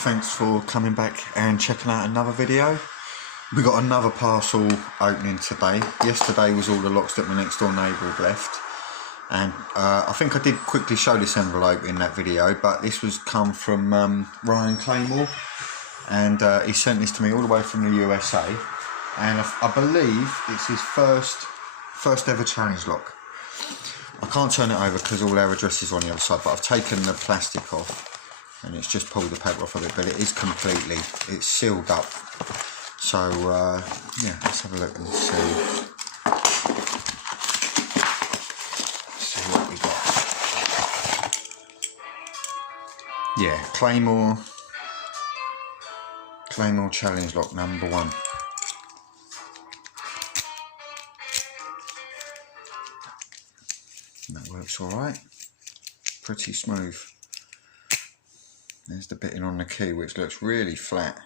thanks for coming back and checking out another video. We got another parcel opening today. Yesterday was all the locks that my next door neighbour had left, and I think I did quickly show this envelope in that video, but this was come from Ryan Claymore, and he sent this to me all the way from the USA, and I believe it's his first ever challenge lock. I can't turn it over because all our address is on the other side, but I've taken the plastic off and it's just pulled the paper off of it, but it is completely, it's sealed up. So yeah, let's have a look and see what we got. Yeah, Claymore challenge lock number 1. That works alright, pretty smooth. There's the bitting on the key, which looks really flat.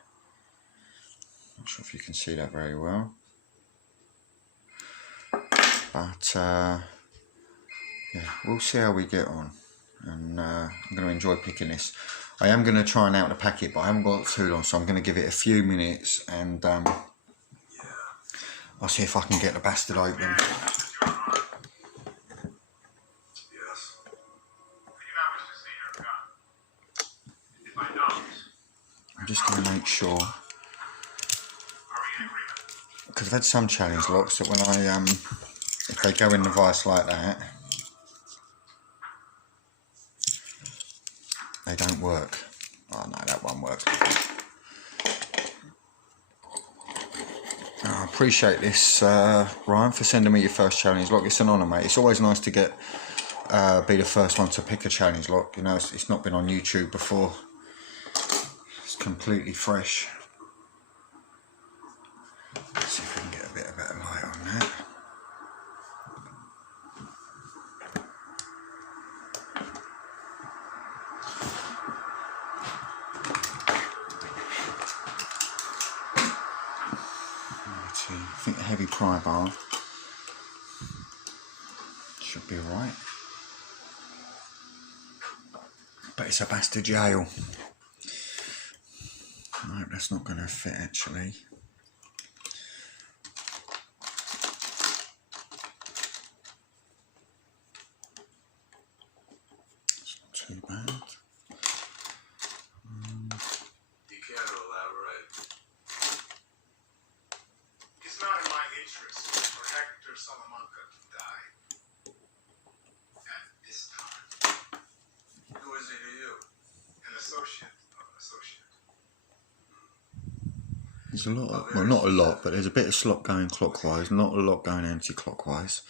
Not sure if you can see that very well, but yeah, we'll see how we get on, and I'm going to enjoy picking this. I am going to try and out the packet, but I haven't got too long, so I'm going to give it a few minutes, and I'll see if I can get the bastard open. I'm just going to make sure, because I've had some challenge locks that when I if they go in the vice like that, they don't work. Oh no, that won't work. I appreciate this, Ryan, for sending me your first challenge lock. It's an honour, mate. It's always nice to get be the first one to pick a challenge lock. You know, it's not been on YouTube before. It's completely fresh. Let's see if we can get a bit of better light on that. I think the heavy pry bar should be alright. But it's a bastard jail. No, that's not going to fit actually. It's not too bad. You can't elaborate. It's not in my interest for Hector Salamanca to die at this time. Who is he to you? An associate of an associate. There's a lot of, well, not a lot, but there's a bit of slop going clockwise, not a lot going anti-clockwise.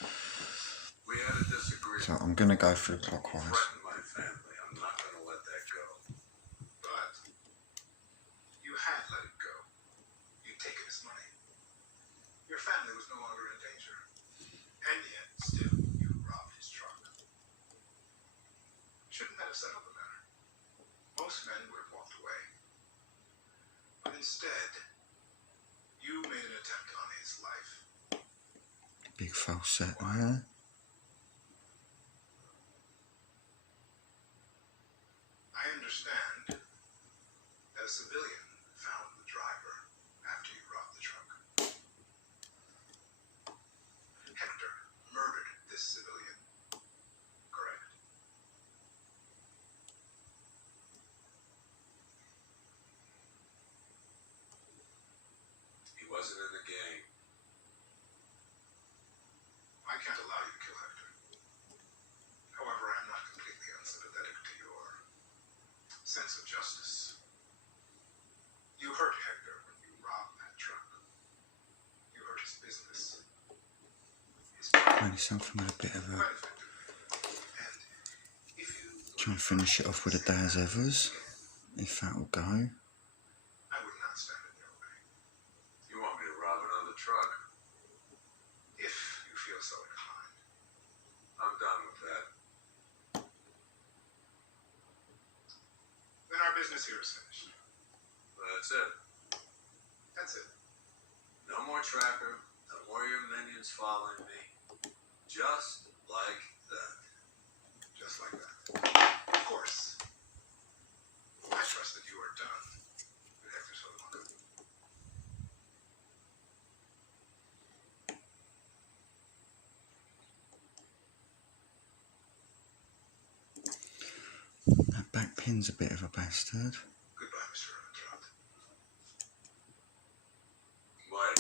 We had a disagreement. So I'm going to go through clockwise. Threaten my family. I'm not going to let that go. But you had let it go. You'd taken his money. Your family was no longer in danger. And yet, still, you robbed his truck. Shouldn't that have settled the matter? Most men would have walked away. But instead, you made an attempt on his life. Big false set there. I understand that a civilian found the driver after you robbed the truck. Hector murdered this civilian, correct? He wasn't in the game. I can't allow you to kill Hector. However, I am not completely unsympathetic to your sense of justice. You hurt Hector when you robbed that truck. You hurt his business. Maybe something with a bit of a... Quite effectively. And if you Try and finish it off with a Daz Evers, if that will go. I would not stand in your way. You want me to rob another truck? If you feel so inclined. I'm done with that. Then our business here is finished. That's it. That's it. No more tracker, no more your minions following me. Just like that. Just like that. Of course. I trust that you are done. pin's a bit of a bastard. Goodbye, Mr. Erlentrout. What?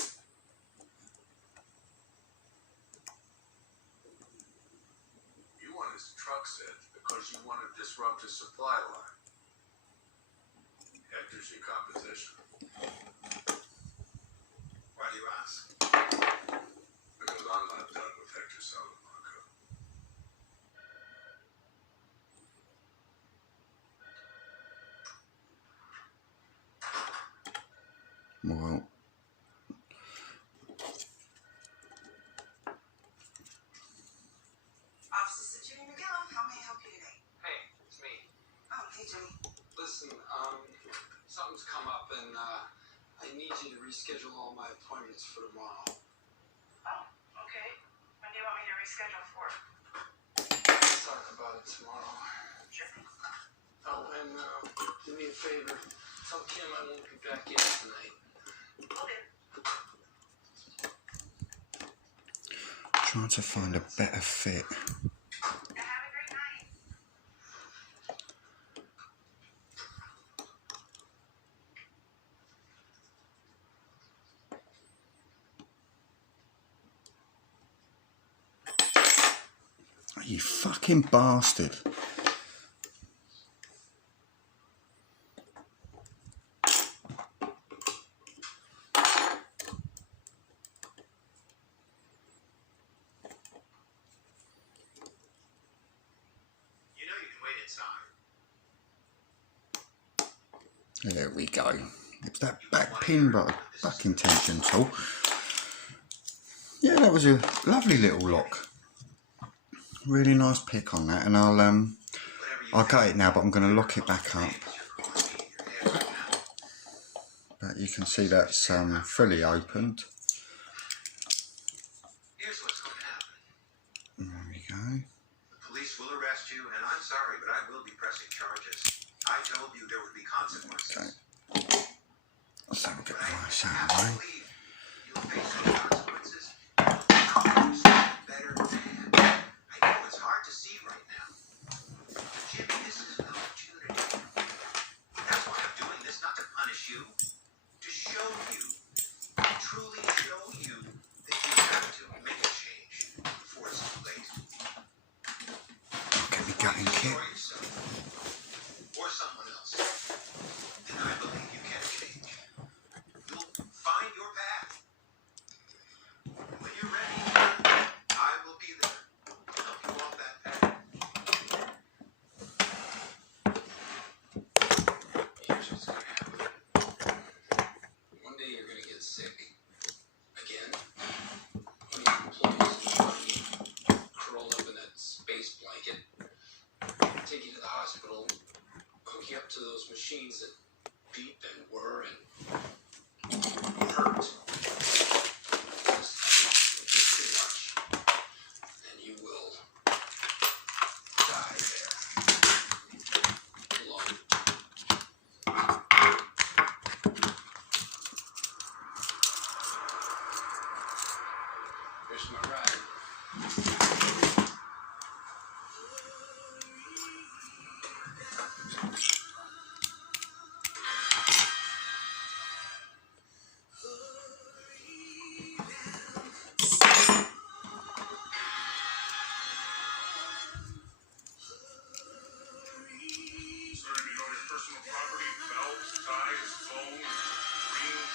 You want his truck set because you want to disrupt his supply line. Hector's your competition. Why do you ask? Because I'm not done with Hector Salamanca. Well, Officer Jimmy McGill, how may I help you today? Hey, it's me. Oh, hey, Jimmy. Listen, something's come up and I need you to reschedule all my appointments for tomorrow. Oh, okay. When do you want me to reschedule for? Let's talk about it tomorrow. Sure thing. Oh, and do me a favor. Tell Kim I won't be back in tonight. Will do. trying to find a better fit. Have a great night. You fucking bastard. You know you can wait inside. There we go. It's that back pin back intention tool. Yeah, that was a lovely little lock. Really nice pick on that, and I'll cut it now, but I'm going to lock it back up. But you can see that's fully opened. Here's what's going to happen. There we go. The police will arrest you, and I'm sorry, but I will be pressing charges. I told you there would be consequences. Okay. Let's have a bit of ice out I of the way. believe you'll face those consequences. You'll become a better man. I know it's hard to see right now. Jimmy, this is an opportunity. That's why I'm doing this, not to punish you. To show you, truly show you that you have to make a change before it's too late. Get me gutting kit. Or yourself, or someone else. And I believe you can change. You'll find your path. When you're ready, I will be there to help you walk that path. Here's what's gonna happen. One day you're gonna get sick. Again. One of your employees is gonna be curled up in that space blanket. Take you to the hospital. Hook you up to those machines that beep and whir and hurt. Just too much. And you will die there. Alone. Here's my ride. Sir, you know your personal property, belts, ties, phone, rings,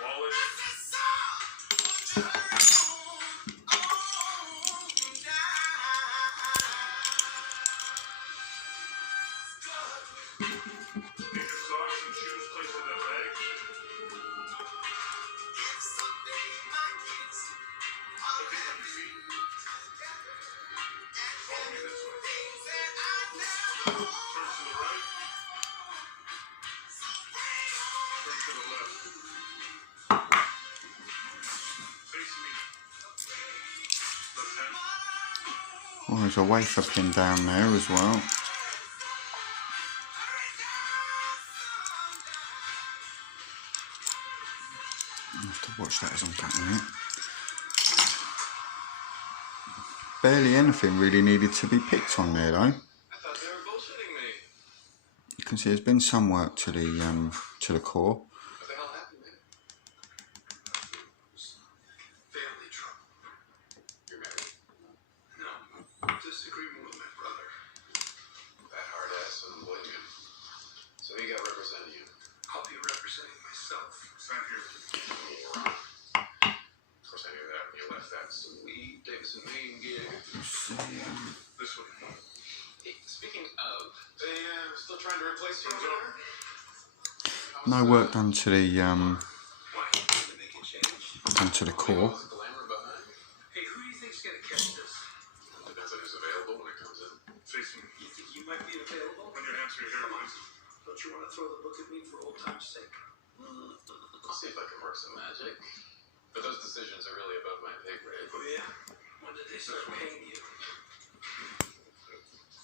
wallet. Get your socks and shoes placed in that bag. Look at your feet. Follow me this way. Turn to the right. Turn to the left. Face me. Left hand. Oh, there's a wafer pin down there as well. I have to watch that as I'm cutting it. Barely anything really needed to be picked on there though. I thought they were bullshitting me. can see there's been some work to the core. What the hell happened, man? Family trouble. You're married? No. Disagreement with my brother. That hard ass, I don't blame you. So you got representing you. I'll be representing myself. Sign here. Of course I knew that when you left that sweet Davidson, Maine gig. This way. Hey, speaking of, they still trying to replace you over there? No work done to the Why? Did they make a change? core. Was Glamour behind? Hey, who do you think's gonna catch this? Depends on who's available when it comes in. Jason, You think you might be available? when you answer your hair, please. Don't you want to throw the book at me for old time's sake? I'll see if I can work some magic. But those decisions are really above my pay grade. Oh yeah? When did they start paying you?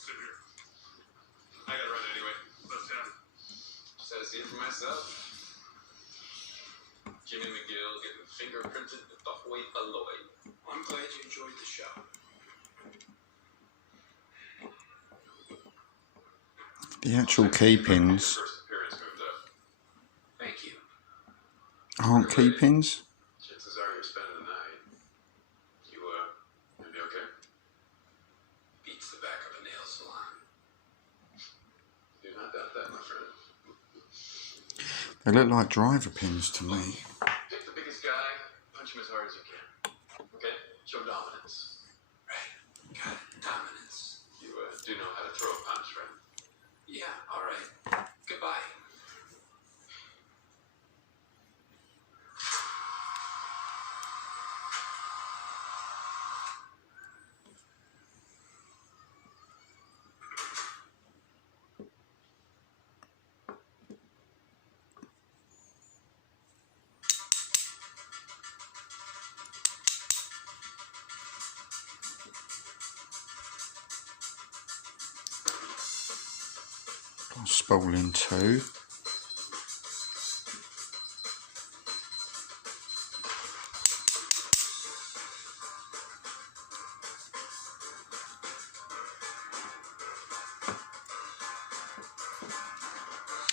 Sit here. I gotta run anyway. Left hand. Just had to see it for myself. Jimmy McGill getting fingerprinted with the hoi polloi. I'm glad you enjoyed the show. The actual key pins First appearance moved up. Thank you. aren't key pins. Chances are you're spending the night. You, gonna be okay? Beats the back of a nail salon. Do not doubt that, my friend. They look like driver pins to me. Pick the biggest guy, punch him as hard as you can. Okay? Show dominance. Right. Got it. Dominance. You, do know how to throw a punch, right? Yeah, all right. Goodbye. Spooling 2.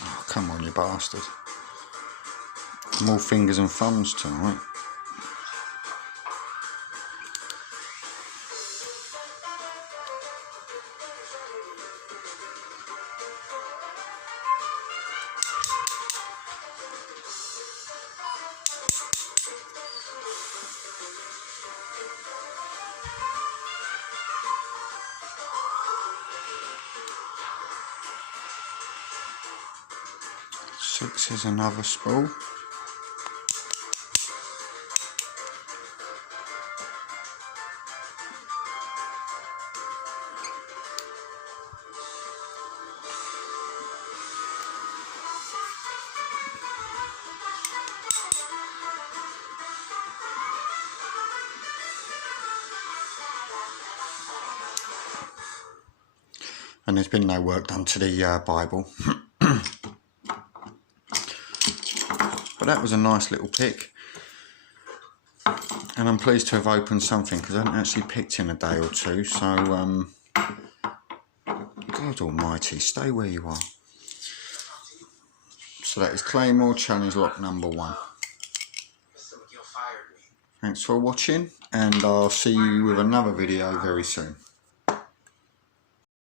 Oh, come on, you bastard. More fingers and thumbs tonight. Six is another spool. And there's been no work done to the Bible. But that was a nice little pick. And I'm pleased to have opened something because I haven't actually picked in a day or two. So, God almighty, stay where you are. So that is Claymore Challenge Lock number 1. Mr. McGill fired me. Thanks for watching, and I'll see you with another video very soon.